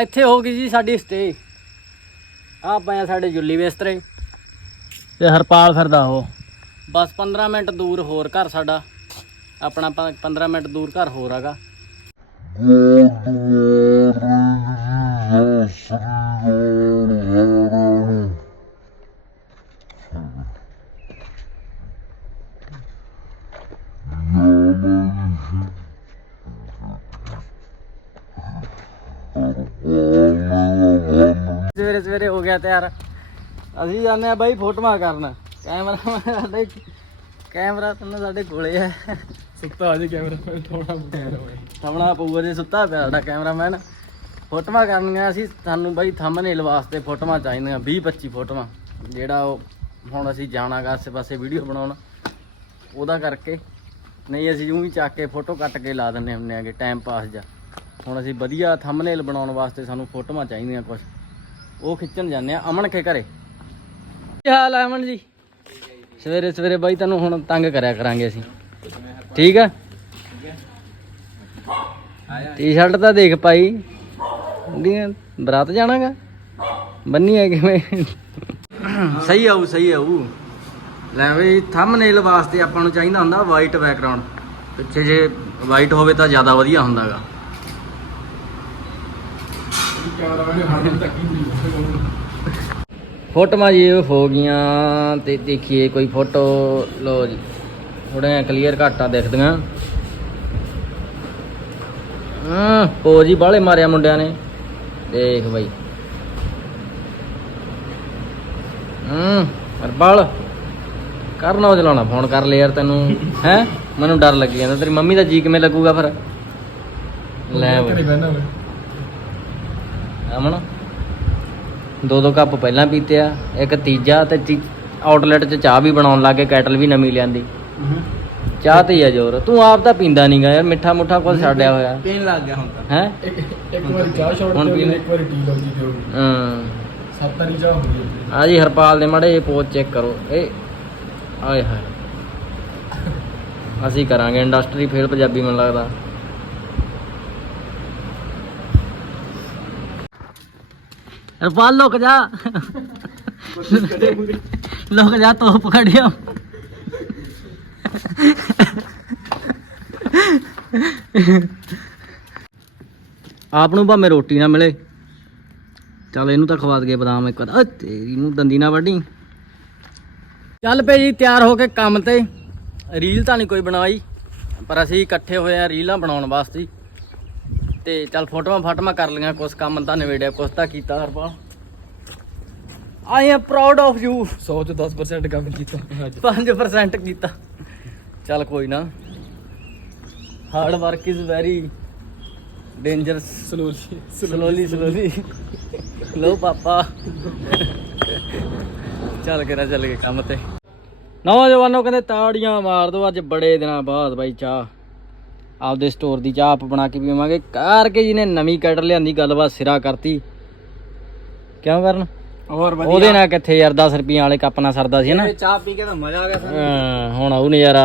ਇੱਥੇ ਹੋ ਗਈ ਜੀ ਸਾਡੀ ਸਟੇ ਆ ਪਿਆ ਸਾਡੇ ਜੁੱਲੀ ਬਿਸਤਰੇ। ਤੇ ਹਰਪਾਲ ਫਿਰਦਾ ਉਹ। ਬਸ 15 ਮਿੰਟ ਦੂਰ ਹੋਰ ਘਰ ਸਾਡਾ। ਆਪਣਾ ਪ- 15 ਮਿੰਟ ਦੂਰ ਘਰ ਹੋਰ ਹੈਗਾ। ਗਿਆ ਤਿਆਰ। ਅਸੀਂ ਜਾਂਦੇ ਆ ਬਾਈ ਫੋਟੋਆਂ ਕਰਨ। ਕੈਮਰਾ ਸਾਡੇ ਕੈਮਰਾ ਤਾਂ ਸਾਡੇ ਕੋਲੇ ਆ। ਸੁੱਤਾ ਅਜੇ ਕੈਮਰਾ ਥੋੜਾ ਸਾਹਮਣਾ ਪਊਗਾ ਜੇ ਸੁੱਤਾ ਪਿਆ ਸਾਡਾ ਕੈਮਰਾਮੈਨ। ਫੋਟੋਆਂ ਕਰਨੀਆਂ ਅਸੀਂ ਸਾਨੂੰ ਬਾਈ ਥੰਬਨੇਲ ਵਾਸਤੇ ਫੋਟੋਆਂ ਚਾਹੀਦੀਆਂ 20 25 ਫੋਟੋਆਂ। ਜਿਹੜਾ ਉਹ ਹੁਣ ਅਸੀਂ ਜਾਣਾਗਾ ਆਸੇ ਪਾਸੇ ਵੀਡੀਓ ਬਣਾਉਣ ਉਹਦਾ ਕਰਕੇ। ਨਹੀਂ ਅਸੀਂ ਊਂ ਹੀ ਚੱਕ ਕੇ ਫੋਟੋ ਕੱਟ ਕੇ ਲਾ ਦਿੰਦੇ ਹੁੰਦੇ ਆਗੇ ਟਾਈਮ ਪਾਸ ਜਾ। ਹੁਣ ਅਸੀਂ ਵਧੀਆ ਥੰਬਨੇਲ ਬਣਾਉਣ ਵਾਸਤੇ ਸਾਨੂੰ ਫੋਟੋਆਂ ਚਾਹੀਦੀਆਂ ਕੁਝ ਉਹ ਖਿੱਚਣ ਜਾਂਦੇ ਆ। ਅਮਨ ਕੇ ਘਰੇ। ਕੀ ਹਾਲ ਹੈ ਅਮਨ ਜੀ? ਸਵੇਰੇ ਸਵੇਰੇ ਬਾਈ ਤੁਹਾਨੂੰ ਹੁਣ ਤੰਗ ਕਰਿਆ ਕਰਾਂਗੇ ਅਸੀਂ। ਠੀਕ ਆ? ਟੀ-ਸ਼ਰਟ ਤਾਂ ਦੇਖ ਪਾਈ ਦੀਆਂ ਬਰਾਤ ਜਾਣਾਗਾ? ਬੰਨੀ ਹੈ ਕਿਵੇਂ? ਸਹੀ ਆਊ ਸਹੀ ਆਊ। ਲੈ ਵੀ ਥੰਬਨੇਲ ਵਾਸਤੇ ਆਪਾਂ ਨੂੰ ਚਾਹੀਦਾ ਹੁੰਦਾ ਵਾਈਟ ਬੈਕਗ੍ਰਾਉਂਡ ਪਿੱਛੇ ਜੇ ਵਾਈਟ ਹੋਵੇ ਤਾਂ ਜ਼ਿਆਦਾ ਵਧੀਆ ਹੁੰਦਾਗਾ ਕੈਮਰਾ ਮੈਨੇ ਹਰ ਤੱਕ ਹੀ ਨਹੀਂ ਫੋਟੋਆਂ ਜੀ ਹੋ ਗਈਆਂ ਤੇ ਦੇਖੀਏ ਕੋਈ ਫੋਟੋ ਲੋ ਜੀ ਥੋੜਾ ਕਲੀਅਰ ਘਾਟਾ ਦਿਖਦੀਆਂ। ਹਾਂ ਪੋ ਜੀ ਬਾਹਲੇ ਮਾਰਿਆ ਮੁੰਡਿਆਂ ਨੇ। ਦੇਖ ਬਾਈ। ਹੂੰ ਹਰਪਾਲ ਕਰ ਨਾ ਚਲਾਉਣਾ ਫੋਨ ਕਰ ਲੈ ਯਾਰ ਤੈਨੂੰ। ਹੈ? ਮੈਨੂੰ ਡਰ ਲੱਗੀ ਜਾਂਦਾ ਤੇਰੀ ਮੰਮੀ ਦਾ ਜੀ ਕਿਵੇਂ ਲੱਗੂਗਾ ਫਿਰ? ਲੈ ਬਈ। ਅਮਨ? ਦੋ ਦੋ ਕੱਪ ਪਹਿਲਾਂ ਪੀਤੇ ਆ ਇੱਕ ਤੀਜਾ ਤੇ ਆਊਟਲੈਟ 'ਚ ਚਾਹ ਵੀ ਬਣਾਉਣ ਲੱਗੇ ਕੈਟਲ ਵੀ ਨਵੀਂ ਲਿਆਂਦੀ। ਚਾਹ ਤੇ ਹੀ ਆ ਜ਼ੋਰ। ਤੂੰ ਆਪ ਤਾਂ ਪੀਂਦਾ ਨਹੀਂਗਾ ਯਾਰ ਮਿੱਠਾ ਮੁੱਠਾ ਕੁਝ ਛੱਡਿਆ ਹੋਇਆ। ਪੀਣ ਲੱਗ ਗਿਆ ਹੁਣ ਤਾਂ। ਹੈ? ਇੱਕ ਵਾਰੀ ਚਾਹ ਛੋੜ ਹੁਣ ਤੇ ਪੀਣੇ। ਇੱਕ ਵਾਰੀ ਟੀ ਤੇ ਹੋ ਗਈ ਹਾਂ। ਸੱਤ ਵਾਰੀ ਚਾਹ ਹੋ। ਗਈ ਆ ਜੀ ਹਰਪਾਲ ਦੇ ਮੜੇ ਪੋਚ ਚੈੱਕ ਕਰੋ। ਇਹ ਆਏ ਹਾਏ। ਅਸੀਂ ਕਰਾਂਗੇ ਇੰਡਸਟਰੀ ਫੇਲ ਪੰਜਾਬੀ ਮੈਨੂੰ ਲੱਗਦਾ। ਹਰਪਾਲ ਲੁਕ ਜਾ। ਲੁਕ ਜਾ ਤੋਪ ਖੜਿਆ ਆਪ ਨੂੰ ਭਾਵੇਂ ਰੋਟੀ ਨਾ ਮਿਲੇ। ਚੱਲ ਇਹਨੂੰ ਤਾਂ ਖਵਾ ਦਗੇ ਬਦਾਮ ਇੱਕ ਵਾਰ ਤੇਰੀ ਨੂੰ ਦੰਦੀ ਨਾ ਵੱਢੀ। ਚੱਲ ਪਏ ਜੀ ਤਿਆਰ ਹੋ ਕੇ ਕੰਮ ਤੇ। ਰੀਲ ਤਾਂ ਨਹੀਂ ਕੋਈ ਬਣਾਈ। ਪਰ ਅਸੀਂ ਇਕੱਠੇ ਹੋਏ ਆ ਰੀਲਾਂ ਬਣਾਉਣ ਵਾਸਤੇ। ਤੇ ਚੱਲ ਫੋਟੋਆਂ ਫਾਟੋਆਂ ਕਰ ਲਈਆਂ ਕੁਛ ਕੰਮ ਤਾਂ ਨਿਬੇੜਿਆ ਕੁਛ ਤਾਂ ਕੀਤਾ Harpal. I am proud of you 100 ਚ 10% ਕੰਮ ਕੀਤਾ ਅੱਜ। 5% ਕੀਤਾ। ਚੱਲ ਕੋਈ ਨਾ। Hard work is very dangerous slowly slowly slowly ਲੋ ਪਾਪਾ ਚੱਲ ਕੇ ਨਾ ਚੱਲ ਕੇ ਕੰਮ ਤੇ। ਨੌਜਵਾਨੋ ਕਹਿੰਦੇ ਤਾੜੀਆਂ ਮਾਰ ਦੋ ਅੱਜ ਬੜੇ ਦਿਨਾਂ ਬਾਅਦ ਬਾਈ ਚਾਹ। ਆਪਦੇ ਸਟੋਰ ਦੀ ਚਾਹ ਆਪ ਬਣਾ ਕੇ ਪੀਵਾਂਗੇ। ਕਰਕੇ ਜੀ ਨੇ ਨਵੀਂ ਕੈਟ ਲਿਆਂਦੀ ਗੱਲਬਾਤ ਸਿਰਾ ਕਰਤੀ। ਕਿਉਂ ਕਰਨ? ਹੋਰ ਉਹਦੇ ਨਾਲ ਕਿੱਥੇ ਯਾਰ 10 ਰੁਪਈਆਂ ਵਾਲੇ ਕੱਪ ਨਾਲ ਸਰਦਾ ਸੀ ਨਾ। ਚਾਹ ਪੀ ਕੇ ਤਾਂ ਮਜ਼ਾ ਆ ਗਿਆ ਹਾਂ, ਹੁਣ ਆਉ ਨਜ਼ਾਰਾ।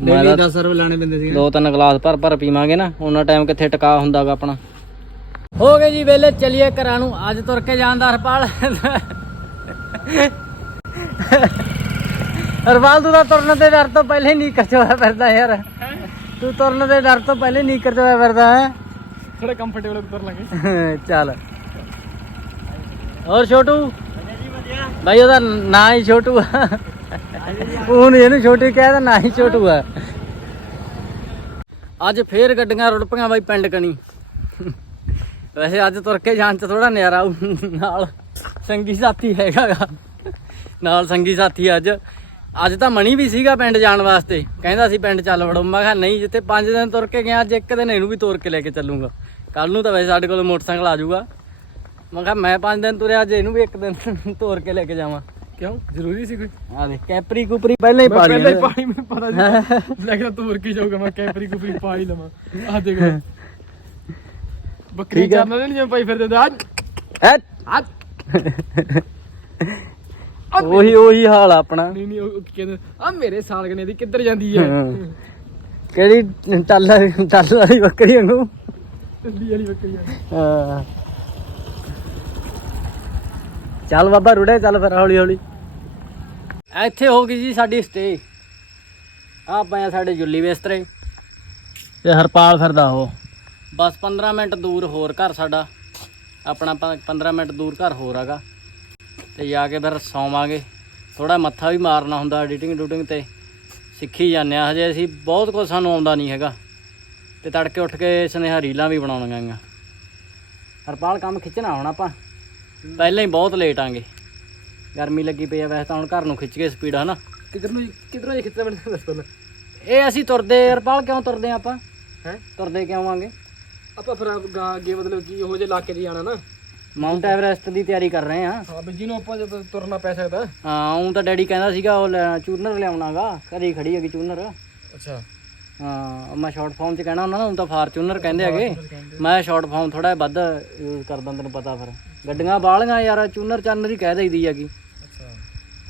ਮੈਂ ਡੇਲੀ ਤਾਂ 10 ਰੁਪਏ ਲੈਣੇ ਪੈਂਦੇ ਸੀ ਦੋ ਤਿੰਨ ਗਲਾਸ ਭਰ ਭਰ ਪੀਵਾਂਗੇ ਨਾ। ਉਹਨਾਂ ਟਾਈਮ ਕਿੱਥੇ ਟਿਕਾ ਹੁੰਦਾਗਾ ਆਪਣਾ। ਹੋ ਗਏ ਜੀ ਵੇਲੇ ਚਲਿਏ ਘਰਾਂ ਨੂੰ। ਅੱਜ ਤੁਰ ਕੇ ਜਾਂਦਾ ਹਰਪਾਲ। ਹਰਪਾਲ ਤੂੰ ਤਾਂ ਤੁਰਨ ਦੇ ਡਰ ਤੋਂ ਪਹਿਲੇ ਨਹੀਂ ਕਰਚੋਇਆ ਫਿਰਦਾ ਯਾਰ। ਤੂੰ ਤੁਰਨ ਦੇ ਡਰ ਤੋਂ ਪਹਿਲੇ ਨਹੀਂ ਕਰਚੋਇਆ ਫਿਰਦਾ ਹੈ। ਥੋੜਾ ਕੰਫਰਟੇਬਲ ਉਤਰ ਲਾਂਗੇ ਚੱਲ। ਹੋਰ ਛੋਟੂ? ਭਾਈ ਉਹਦਾ ਨਾਂ ਹੀ ਛੋਟੂ ਆ। ਨੀ ਇਹਨੂੰ ਛੋਟੂ ਕਹਿ ਤਾਂ ਨਾਂ ਹੀ ਛੋਟੂ ਆ। ਅੱਜ ਫੇਰ ਗੱਡੀਆਂ ਰੁੜ ਪਈਆਂ ਬਾਈ ਪਿੰਡ ਕਣੀ। ਵੈਸੇ ਅੱਜ ਤੁਰ ਕੇ ਜਾਣ ਚ ਥੋੜਾ ਆਊ। ਨਾਲ ਸੰਗੀ ਸਾਥੀ ਹੈਗਾ। ਨਾਲ ਸੰਗੀ ਸਾਥੀ ਅੱਜ। ਅੱਜ ਤਾਂ ਮਣੀ ਵੀ ਸੀਗਾ ਪਿੰਡ ਜਾਣ ਵਾਸਤੇ। ਕਹਿੰਦਾ ਸੀ ਪਿੰਡ ਚੱਲ ਵੜੋ। ਮੈਂ ਕਿਹਾ ਨਹੀਂ ਜਿੱਥੇ 5 ਦਿਨ ਤੁਰ ਕੇ ਗਿਆ ਅੱਜ ਇੱਕ ਦਿਨ ਇਹਨੂੰ ਵੀ ਤੋਰ ਕੇ ਲੈ ਕੇ ਚੱਲੂਗਾ। ਕੱਲ ਨੂੰ ਤਾਂ ਵੈਸੇ ਸਾਡੇ ਕੋਲ ਮੋਟਰਸਾਈਕਲ ਆ ਜਾਊਗਾ। ਮੈਂ ਕਿਹਾ ਮੈਂ 5 ਦਿਨ ਤੁਰਿਆ ਅੱਜ ਇਹਨੂੰ ਵੀ ਇੱਕ ਦਿਨ ਤੋਰ ਕੇ ਲੈ ਕੇ ਜਾਵਾਂ। ਕਿਉਂ? ਜ਼ਰੂਰੀ ਸੀ ਕੋਈ? ਆ ਦੇ ਕੈਪਰੀ ਕੁਪਰੀ ਪਹਿਲਾਂ ਹੀ ਪਾ ਪਹਿਲਾਂ ਹੀ ਲਈ ਪਾਣੀ ਮੈਨੂੰ ਪਤਾ ਸੀ। ਲੱਗਦਾ ਤੂੰ ਕੀ ਜਾਊਗਾ ਮੈਂ ਕੈਪਰੀ ਕੁਪਰੀ ਪਾ ਹੀ ਲਵਾਂ। ਆ ਦੇਖ ਬੱਕਰੀ ਆ। ਚਾਰਨਾ ਨਹੀਂ ਜਿਵੇਂ ਪਾਈ ਫਿਰਦੇ ਹੁੰਦੇ। ਅੱਜ ਉਹੀ ਉਹੀ ਹਾਲ ਆ ਆਪਣਾ। ਨਹੀਂ ਨਹੀਂ ਉਹ ਕਹਿੰਦੇ ਆ ਮੇਰੇ ਸਾਲਗਨੇ ਦੀ ਕਿੱਧਰ ਜਾਂਦੀ ਹੈ। ਕਿਹੜੀ ਟੱਲ ਟੱਲ ਵਾਲੀ ਬੱਕਰੀ ਵਾਂਗੂ? ਦਿੱਲੀ ਵਾਲੀ ਬੱਕਰੀ ਆ। ਹਾਂ। ਚੱਲ ਬਾਬਾ ਰੁੜੇ ਚੱਲ ਫਿਰ ਹੌਲੀ ਹੌਲੀ। ਇੱਥੇ ਹੋ ਗਈ ਜੀ ਸਾਡੀ ਸਟੇ। ਆ ਪਏ ਸਾਡੇ ਜੁੱਲੀ ਬਿਸਤਰੇ। ਤੇ ਹਰਪਾਲ ਫਿਰਦਾ ਉਹ। ਬਸ 15 ਮਿੰਟ ਦੂਰ ਹੋਰ ਘਰ ਸਾਡਾ। ਆਪਣਾ ਪ- 15 ਮਿੰਟ ਦੂਰ ਘਰ ਹੋਰ ਹੈਗਾ। ਤੇ ਜਾ ਕੇ ਫਿਰ ਸੌਵਾਂਗੇ। ਥੋੜਾ ਮੱਥਾ ਵੀ ਮਾਰਨਾ ਹੁੰਦਾ ਐਡੀਟਿੰਗ ਡੂਟਿੰਗ ਤੇ। ਸਿੱਖੀ ਜਾਂਦੇ ਆ। ਹਜੇ ਅਸੀਂ ਬਹੁਤ ਕੁਝ ਸਾਨੂੰ ਆਉਂਦਾ ਨਹੀਂ ਹੈਗਾ। ਤੇ ਤੜਕੇ ਉੱਠ ਕੇ ਸੁਨੇਹਾ ਰੀਲਾਂ ਵੀ ਬਣਾਉਣੀਆਂ ਗੀਆਂ ਹਰਪਾਲ ਕੰਮ ਖਿੱਚਣਾ ਹੁਣ ਆਪਾਂ? ਪਹਿਲਾਂ ਹੀ ਬਹੁਤ ਲੇਟ ਆਂਗੇ। ਗਰਮੀ ਲੱਗੀ ਪਈ ਆ ਵੈਸੇ ਤਾਂ ਹੁਣ ਘਰ ਨੂੰ ਖਿੱਚ ਕੇ ਸਪੀਡ ਹਨਾ? ਕਿਧਰ ਨੂੰ ਕਿਧਰੋਂ ਇਹ ਖਿੱਚਦਾ ਮੈਨੂੰ ਦੱਸ ਪਹਿਲਾਂ ਇਹ ਅਸੀਂ ਤੁਰਦੇ ਹਰਪਾਲ ਕਿਉਂ ਤੁਰਦੇ ਆਂ ਆਪਾਂ? ਹੈ? ਤੁਰਦੇ ਕਿਉਂ ਆਂਗੇ? ਆਪਾਂ ਫਿਰ ਅੱਗੇ ਮਤਲਬ ਕਿ ਉਹੋ ਜਿਹੇ ਇਲਾਕੇ 'ਚ ਜਾਣਾ ਨਾ। ਮਾਊਂਟ ਐਵਰੈਸਟ ਦੀ ਤਿਆਰੀ ਕਰ ਰਹੇ ਆਂ। ਹਾਂ ਵੀ ਜਿਹਨੂੰ ਆਪਾਂ ਜਦੋਂ ਤੁਰਨਾ ਪੈ ਸਕਦਾ। ਹਾਂ ਉਹ ਤਾਂ ਡੈਡੀ ਕਹਿੰਦਾ ਸੀਗਾ ਉਹ ਲੈ- ਚੂਨਰ ਲਿਆਉਣਾਗਾ ਘਰੇ ਹੀ ਖੜੀ ਹੈਗੀ ਚੂਨਰ। ਅੱਛਾ। ਹਾਂ ਮੈਂ ਸ਼ਾਰਟ ਫਾਰਮ ਚ ਕਹਿਣਾ ਹੁੰਦਾ ਨਾ ਤਾਂ ਫਾਰਚੂਨਰ ਕਹਿੰਦੇ ਹੈਗੇ। ਮੈਂ ਸ਼ਾਰਟ ਫਾਰਮ ਥੋੜਾ ਵੱਧ ਯੂਜ਼ ਕਰਦਾ ਤੈਨੂੰ ਪਤਾ ਫਿਰ। ਗੱਡੀਆਂ ਬਾਲੀਆਂ ਯਾਰ ਚੂਨਰ ਚਾਨਰ ਹੀ ਕਹਿ ਦਈਦੀ ਹੈਗੀ। ਅੱਛਾ।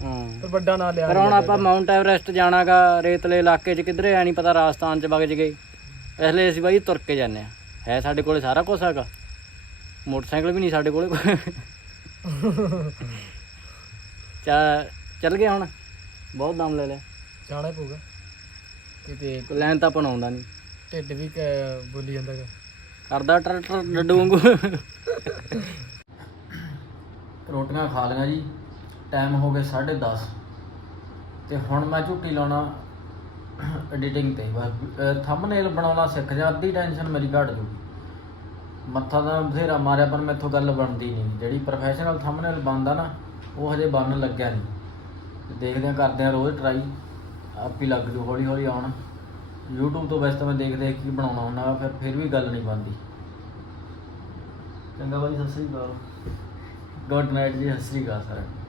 ਹਾਂ। ਪਰ ਵੱਡਾ ਨਾਂ ਲਿਆ ਪਰ ਹੁਣ ਆਪਾਂ ਮਾਊਂਟ ਐਵਰੈਸਟ ਜਾਣਾਗਾ ਰੇਤਲੇ ਇਲਾਕੇ 'ਚ ਕਿਧਰੇ ਐ ਨਹੀਂ ਪਤਾ ਰਾਜਸਥਾਨ 'ਚ ਵਗ ਜਗੇ ਇਸ ਲਈ ਅਸੀਂ ਬਾਈ ਤੁਰ ਕੇ ਜਾਂਦੇ ਆ। ਹੈ ਸਾਡੇ ਕੋਲੇ ਸਾਰਾ ਕੁਝ ਹੈਗਾ। ਮੋਟਰਸਾਈਕਲ ਵੀ ਨਹੀਂ ਸਾਡੇ ਕੋਲੇ। ਚਾ ਚੱਲ ਗਏ ਹੁਣ। ਬਹੁਤ ਦਮ ਲੈ ਲਿਆ। ਜਾਣਾ ਹੀ ਪਊਗਾ। ਕਿਤੇ ਲੈਣ ਤਾਂ ਬਣਾਉਂਦਾ ਨਹੀਂ। ਢਿੱਡ ਵੀ ਕ- ਬੋਲੀ ਜਾਂਦਾ ਗਾ। ਕਰਦਾ ਟਰੈਕਟਰ ਡੱਡੂ ਵਾਂਗੂ। ਰੋਟੀਆਂ ਖਾ ਲਈਆਂ ਜੀ। ਟਾਈਮ ਹੋ ਗਿਆ 10:30 ਤੇ ਹੁਣ ਮੈਂ ਝੁੱਟੀ ਲਾਉਣਾ ਐਡੀਟਿੰਗ ਤੇ। ਥੰਬਨੇਲ ਬਣਾਉਣਾ ਸਿੱਖ ਜਾ। ਅੱਧੀ ਟੈਨਸ਼ਨ ਮੇਰੀ ਘਟ ਜੂਗੀ। ਮੱਥਾ ਤਾਂ ਬਥੇਰਾ ਮਾਰਿਆ ਪਰ ਮੈਥੋਂ ਗੱਲ ਬਣਦੀ ਨਹੀਂ। ਜਿਹੜੀ ਪ੍ਰੋਫੈਸ਼ਨਲ ਥੰਬਨੇਲ ਬਣਦਾ ਨਾ ਉਹ ਹਜੇ ਬਣਨ ਲੱਗਿਆ ਨਹੀਂ। ਦੇਖਦੇ ਆ ਕਰਦੇ ਆ ਰੋਜ਼ ਟਰਾਈ ਆਪ ਹੀ ਲੱਗ ਜੂ ਹੌਲੀ ਹੌਲੀ ਆਉਣ। YouTube ਤੋਂ ਵੈਸੇ ਤਾਂ ਮੈਂ ਦੇਖ ਦੇਖ ਕੇ ਬਣਾਉਣਾ ਹੁੰਦਾ ਫਿਰ ਫਿਰ ਵੀ ਗੱਲ ਨਹੀਂ ਬਣਦੀ। ਚੰਗਾ ਬਾਈ ਸਤਿ ਸ੍ਰੀ ਅਕਾਲ। ਗੁੱਡ ਨਾਈਟ ਜੀ ਸਤਿ ਸ੍ਰੀ ਅਕਾਲ ਸਾਰਿਆਂ ਨੂੰ।